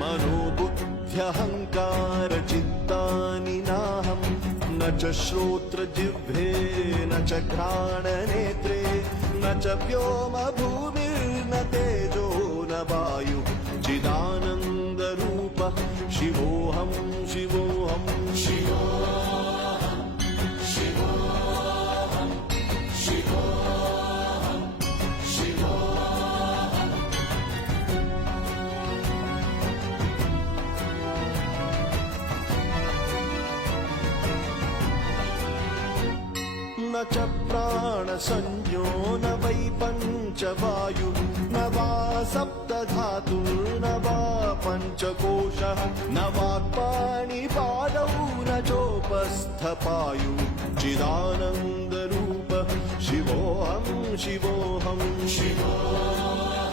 मनोबुद्ध्यहङ्कारचित्तानि नाहं न च श्रोत्रजिह्वे न च घ्राणनेत्रे न च व्योमभूमिर्न तेजो न वायु चिदानन्दरूपः शिवोऽहं शिवोऽहं शिवोऽहं शिवोऽहं शिवोऽहं शिवोऽहम् न च प्राणसंज्ञो न वै पञ्चवायु न वा सप्तधातुर्न वा पञ्चकोशः न वाक्पाणिपादौ न चोपस्थपायु चिदानन्दरूप शिवोऽहं शिवोऽहं शिवोऽहम्